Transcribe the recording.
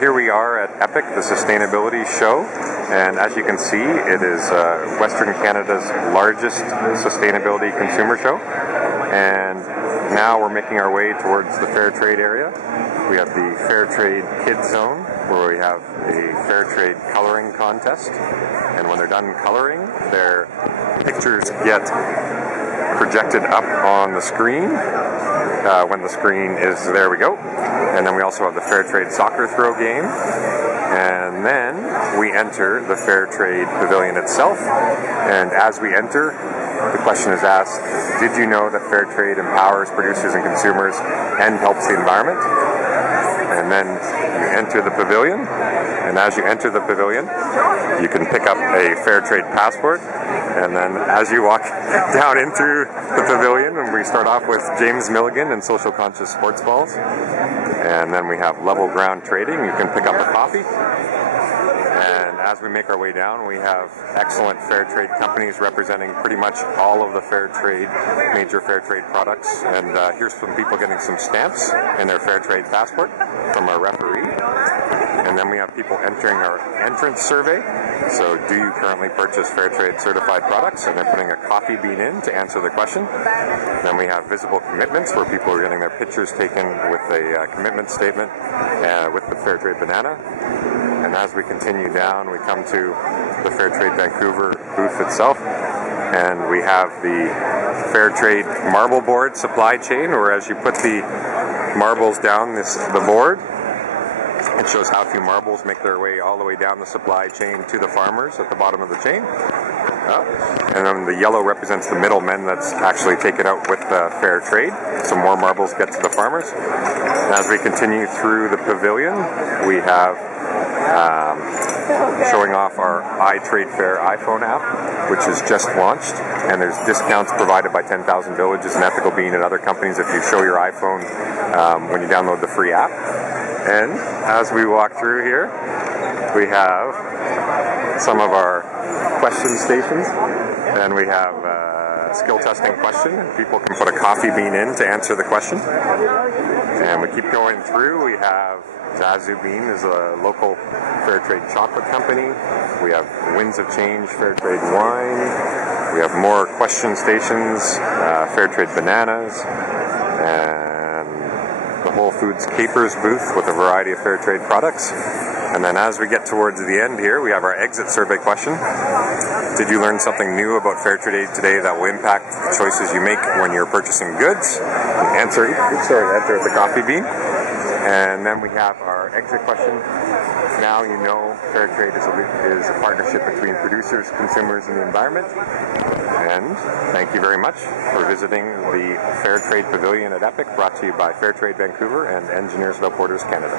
Here we are at EPIC, the sustainability show, and as you can see, it is Western Canada's largest sustainability consumer show. And now we're making our way towards the Fair Trade area. We have the Fair Trade Kids Zone, where we have a Fair Trade coloring contest. And when they're done coloring, their pictures get projected up on the screen. When the screen is, there we go. And then we also have the Fair Trade soccer throw game. And then we enter the Fair Trade Pavilion itself. And as we enter, the question is asked, did you know that Fair Trade empowers producers and consumers and helps the environment? And then you enter the pavilion. And as you enter the pavilion, you can pick up a Fair Trade passport. And then as you walk down into the pavilion, and we start off with James Milligan and social conscious sports balls. And then we have level ground trading. You can pick up a coffee. And as we make our way down, we have excellent Fair Trade companies representing pretty much all of the Fair Trade, major Fair Trade products. And here's some people getting some stamps in their Fair Trade passport from our referee. And then we have people entering our entrance survey. So, do you currently purchase Fair Trade certified products? And they're putting a coffee bean in to answer the question. Then we have visible commitments, where people are getting their pictures taken with a commitment statement with the Fair Trade banana. And as we continue down, we come to the Fair Trade Vancouver booth itself. And we have the Fair Trade marble board supply chain, where as you put the marbles down the board, it shows how few marbles make their way all the way down the supply chain to the farmers at the bottom of the chain. And then the yellow represents the middlemen that's actually taken out with Fair Trade. So more marbles get to the farmers. And as we continue through the pavilion, we have showing off our iTrade Fair iPhone app, which is just launched. And there's discounts provided by 10,000 Villages and Ethical Bean and other companies if you show your iPhone when you download the free app. And as we walk through here, we have some of our question stations, and we have a skill testing question. People can put a coffee bean in to answer the question. And we keep going through. We have Zazu Bean is a local Fair Trade chocolate company. We have Winds of Change Fair Trade wine. We have more question stations, Fair Trade bananas, and the Whole Foods Capers booth with a variety of Fair Trade products. And then as we get towards the end here, we have our exit survey question. Did you learn something new about Fair Trade today that will impact the choices you make when you're purchasing goods? Answer at the coffee bean. And then we have our exit question. Now you know Fair Trade is a partnership between producers, consumers, and the environment. And thank you very much for visiting the Fair Trade Pavilion at EPIC, brought to you by Fair Trade Vancouver and Engineers Without Borders Canada.